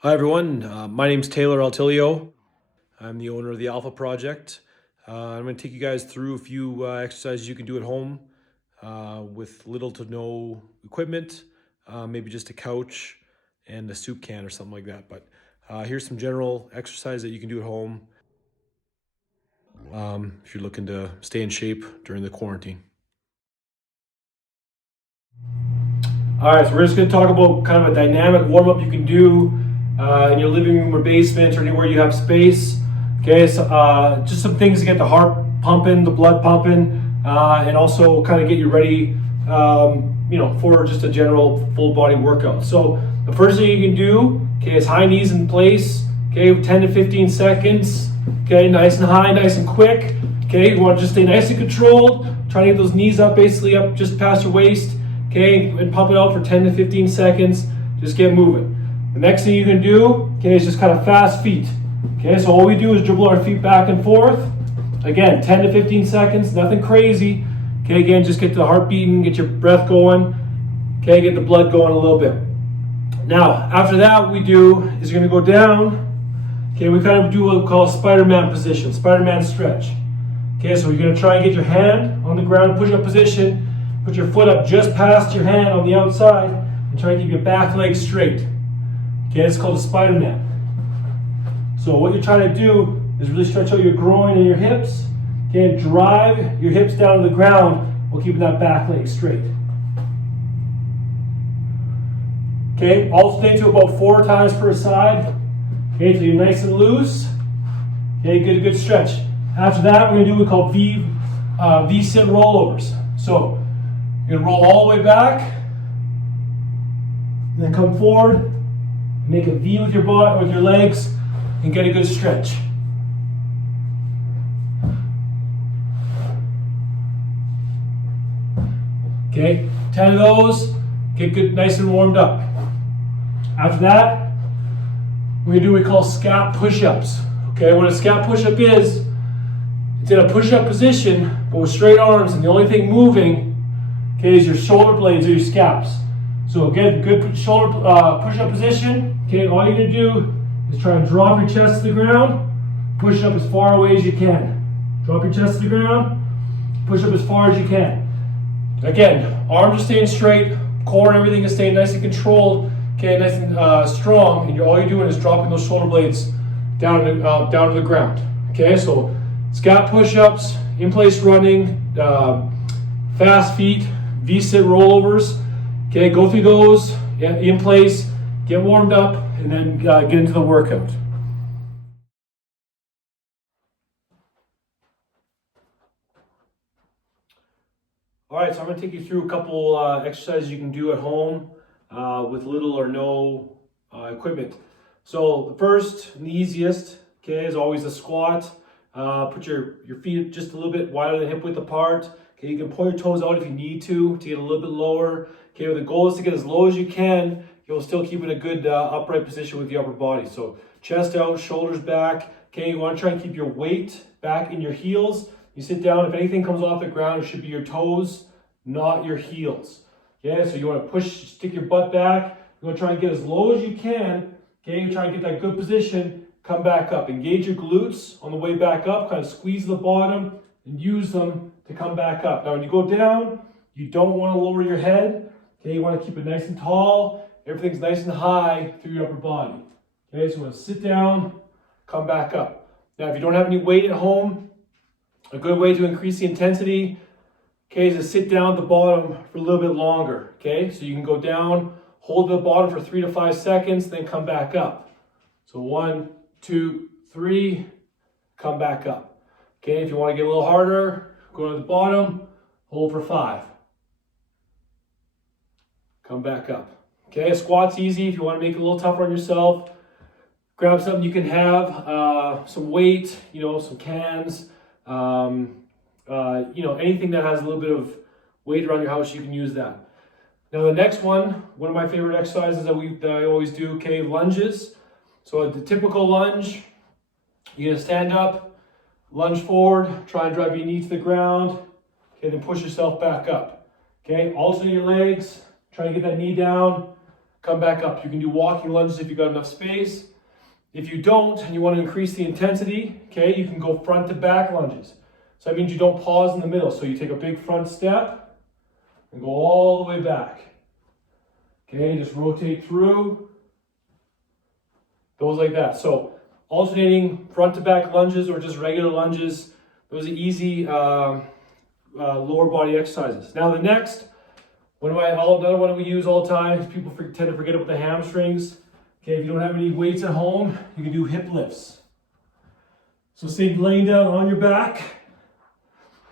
Hi everyone, my name's Taylor Altilio. I'm the owner of the ALFA project. I'm going to take you guys through a few exercises you can do at home with little to no equipment, maybe just a couch and a soup can or something like that. But here's some general exercises that you can do at home if you're looking to stay in shape during the quarantine. All right, so we're just going to talk about kind of a dynamic warm up you can do in your living room or basement or anywhere you have space. Okay, so just some things to get the heart pumping, the blood pumping, and also kind of get you ready, for just a general full body workout. So the first thing you can do, okay, is high knees in place. Okay, 10 to 15 seconds. Okay, nice and high, nice and quick. Okay, you want to just stay nice and controlled. Try to get those knees up, basically up just past your waist. Okay, and pump it out for 10 to 15 seconds. Just get moving. The next thing you can do, okay, is just kind of fast feet. Okay, so all we do is dribble our feet back and forth. Again, 10 to 15 seconds, nothing crazy. Okay, again, just get the heart beating, get your breath going. Okay, get the blood going a little bit. Now, after that, what we do is you're going to go down. Okay, we kind of do what we call a Spider-Man position, Spider-Man stretch. Okay, so you're going to try and get your hand on the ground, push-up position. Put your foot up just past your hand on the outside and try to keep your back leg straight. Okay, it's called a Spider-Man. So what you're trying to do is really stretch out your groin and your hips. Okay, and drive your hips down to the ground while keeping that back leg straight. Okay, alternate to about 4 times per side. Okay, so you're nice and loose. Okay, good stretch. After that, we're going to do what we call V-sit rollovers. So you're going to roll all the way back, and then come forward, and make a V with your body, with your legs, and get a good stretch. Okay, 10 of those, get good, nice and warmed up. After that, we're going to do what we call scap push-ups. Okay, what a scap push-up is, it's in a push-up position, but with straight arms, and the only thing moving, okay, is your shoulder blades or your scaps. So get good shoulder push-up position. Okay, all you're going to do is try and drop your chest to the ground, push up as far away as you can. Drop your chest to the ground, push up as far as you can. Again, arms are staying straight, core and everything is staying nice and controlled, okay, nice and strong, and all you're doing is dropping those shoulder blades down to the ground. Okay, so scap push-ups, in-place running, fast feet, V-sit rollovers. Okay, go through those in place, get warmed up, and then get into the workout. All right, so I'm going to take you through a couple exercises you can do at home with little or no equipment. So the first and the easiest, okay, is always a squat. Put your feet just a little bit wider than hip width apart. Okay, you can pull your toes out if you need to get a little bit lower. Okay, the goal is to get as low as you can. You'll still keep in a good upright position with the upper body. So chest out, shoulders back. Okay, you want to try and keep your weight back in your heels. You sit down, if anything comes off the ground, it should be your toes, not your heels. Okay, so you want to stick your butt back. You want to try and get as low as you can. Okay, you try and get that good position. Come back up. Engage your glutes on the way back up. Kind of squeeze the bottom and use them to come back up. Now, when you go down, you don't want to lower your head. Okay, you want to keep it nice and tall. Everything's nice and high through your upper body. Okay, so you want to sit down, come back up. Now, if you don't have any weight at home, a good way to increase the intensity, okay, is to sit down at the bottom for a little bit longer. Okay, so you can go down, hold the bottom for 3 to 5 seconds, then come back up. So 1, 2, 3, come back up. Okay, if you want to get a little harder, go to the bottom, hold for 5. Come back up. Okay, a squat's easy. If you want to make it a little tougher on yourself, grab something you can have, some weight, some cans, anything that has a little bit of weight around your house, you can use that. Now the next one of my favorite exercises that I always do, okay, lunges. So the typical lunge, you're gonna stand up, lunge forward, try and drive your knee to the ground, okay, then push yourself back up. Okay, alternate your legs, try to get that knee down, come back up. You can do walking lunges if you've got enough space. If you don't and you want to increase the intensity, okay, you can go front to back lunges. So that means you don't pause in the middle. So you take a big front step and go all the way back. Okay, just rotate through. Those like that. So alternating front to back lunges or just regular lunges, those are easy lower body exercises. Now the next, another one we use all the time, people tend to forget about the hamstrings. Okay, if you don't have any weights at home, you can do hip lifts. So say laying down on your back,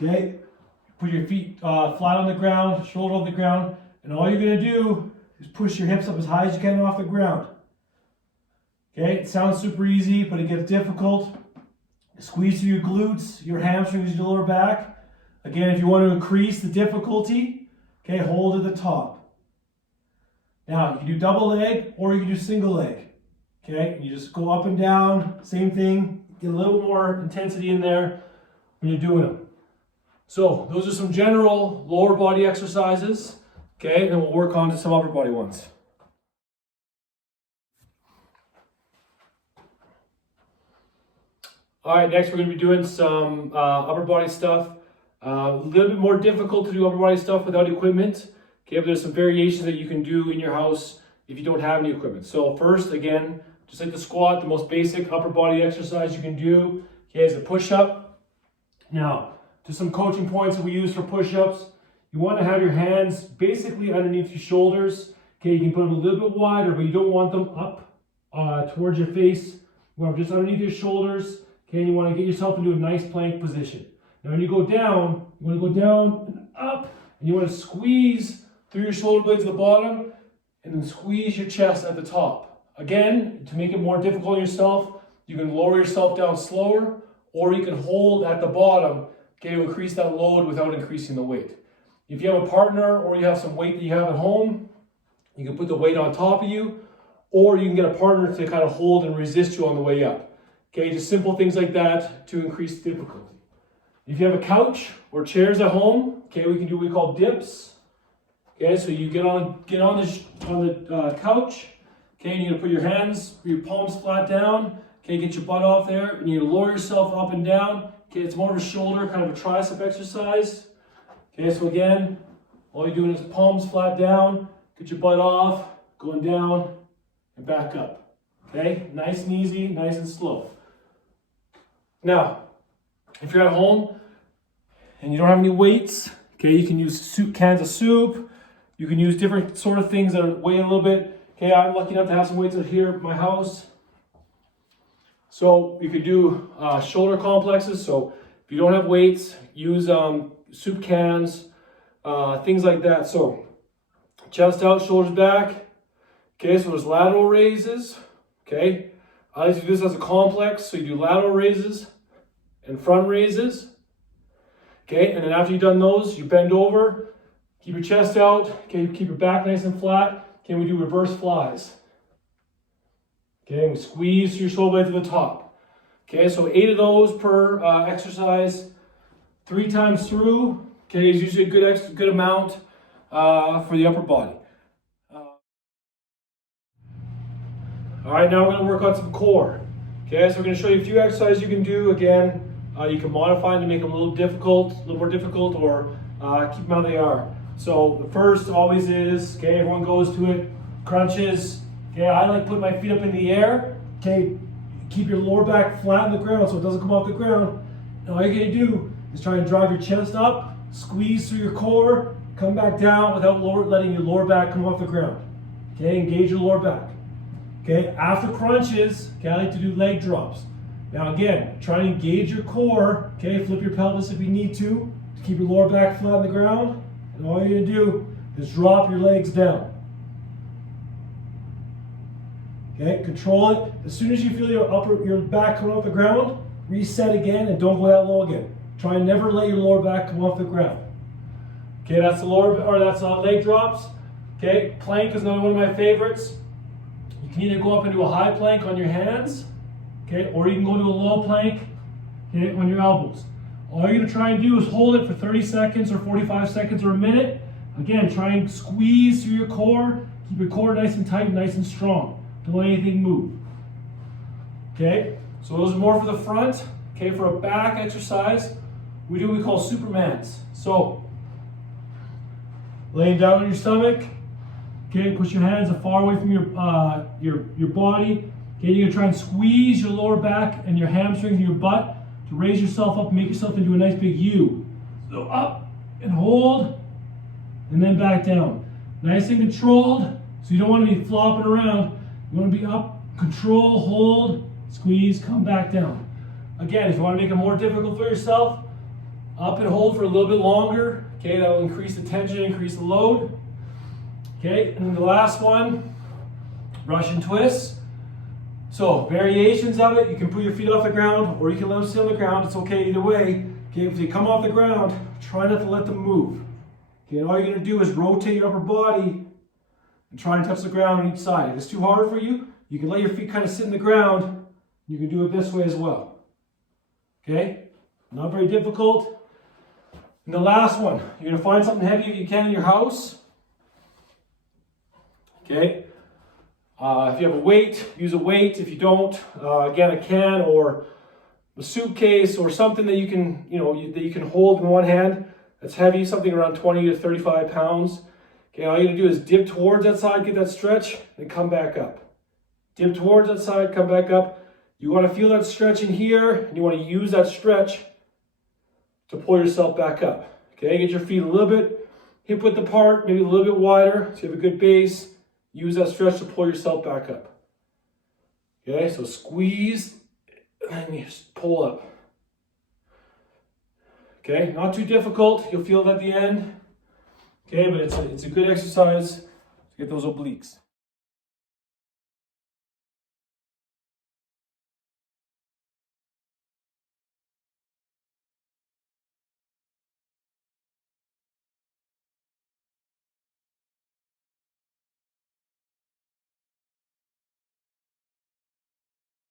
okay, put your feet flat on the ground, shoulder on the ground, and all you're gonna do is push your hips up as high as you can off the ground. Okay, it sounds super easy, but it gets difficult. Squeeze through your glutes, your hamstrings, your lower back. Again, if you want to increase the difficulty, okay, hold at the top. Now, you can do double leg or you can do single leg. Okay, you just go up and down, same thing, get a little more intensity in there when you're doing them. So, those are some general lower body exercises. Okay, and then we'll work on to some upper body ones. All right, next we're going to be doing some upper body stuff. A little bit more difficult to do upper body stuff without equipment. Okay, but there's some variations that you can do in your house if you don't have any equipment. So first, again, just like the squat, the most basic upper body exercise you can do, okay, is a push-up. Now, just some coaching points that we use for push-ups. You want to have your hands basically underneath your shoulders. Okay, you can put them a little bit wider, but you don't want them up towards your face. You want them just underneath your shoulders. Okay, and you want to get yourself into a nice plank position. Now when you go down, you want to go down and up, and you want to squeeze through your shoulder blades at the bottom, and then squeeze your chest at the top. Again, to make it more difficult on yourself, you can lower yourself down slower, or you can hold at the bottom, okay, to increase that load without increasing the weight. If you have a partner or you have some weight that you have at home, you can put the weight on top of you, or you can get a partner to kind of hold and resist you on the way up. Okay, just simple things like that to increase difficulty. If you have a couch or chairs at home, okay, we can do what we call dips. Okay, so you get on the couch. Okay, and you're gonna put your hands, your palms flat down. Okay, get your butt off there, and you're gonna lower yourself up and down. Okay, it's more of a shoulder, kind of a tricep exercise. Okay, so again, all you're doing is palms flat down, get your butt off, going down and back up. Okay, nice and easy, nice and slow. Now, if you're at home and you don't have any weights, okay, you can use cans of soup. You can use different sort of things that weigh a little bit. Okay, I'm lucky enough to have some weights out here at my house. So you could do shoulder complexes. So if you don't have weights, use soup cans, things like that. So chest out, shoulders back. Okay, so there's lateral raises. Okay, I like to do this as a complex. So you do lateral raises and front raises. Okay, and then after you've done those, you bend over, keep your chest out. Okay, keep your back nice and flat. Okay, we do reverse flies. Okay, we squeeze your shoulder blade to the top. Okay, so 8 of those per exercise, 3 times through. Okay, is usually a good amount for the upper body. All right, now we're going to work on some core. Okay, so we're going to show you a few exercises you can do. Again, you can modify them to make them a little more difficult, or keep them how they are. So the first always is, okay, everyone goes to it, crunches. Okay, I like putting my feet up in the air. Okay, keep your lower back flat on the ground so it doesn't come off the ground. And all you're going to do is try and drive your chest up, squeeze through your core, come back down without letting your lower back come off the ground. Okay, engage your lower back. Okay, after crunches, okay, I like to do leg drops. Now again, try and engage your core. Okay, flip your pelvis if you need to keep your lower back flat on the ground. And all you're going to do is drop your legs down. Okay, control it. As soon as you feel your back come off the ground, reset again and don't go that low again. Try and never let your lower back come off the ground. Okay, that's leg drops. Okay, plank is another one of my favorites. You can either go up into a high plank on your hands, okay, or you can go to a low plank, okay, on your elbows. All you're going to try and do is hold it for 30 seconds or 45 seconds or a minute. Again, try and squeeze through your core, Keep your core nice and tight, nice and strong. Don't let anything move. Okay? So those are more for the front. Okay, for a back exercise, we do what we call Supermans. So, laying down on your stomach. Okay, push your hands far away from your body. Okay, you're gonna try and squeeze your lower back and your hamstrings and your butt to raise yourself up and make yourself into a nice big U. So up and hold, and then back down. Nice and controlled, so you don't want to be flopping around. You want to be up, control, hold, squeeze, come back down. Again, if you want to make it more difficult for yourself, up and hold for a little bit longer. Okay, that will increase the tension, increase the load. Okay, and then the last one, Russian twists. So variations of it, you can put your feet off the ground or you can let them sit on the ground. It's okay either way. Okay, if you come off the ground, try not to let them move. Okay, and all you're gonna do is rotate your upper body and try and touch the ground on each side. If it's too hard for you, you can let your feet kind of sit in the ground. You can do it this way as well. Okay, not very difficult. And the last one, you're gonna find something heavy if you can in your house. Okay, if you have a weight, use a weight. If you don't, again, a can or a suitcase or something that you can, that you can hold in one hand that's heavy, something around 20 to 35 pounds. Okay, all you're gonna do is dip towards that side, get that stretch, and come back up. Dip towards that side, come back up. You want to feel that stretch in here, and you want to use that stretch to pull yourself back up. Okay, get your feet a little bit hip width apart, maybe a little bit wider, so you have a good base. Use that stretch to pull yourself back up. Okay, so squeeze, and then you just pull up. Okay, not too difficult. You'll feel it at the end. Okay, but it's a good exercise to get those obliques.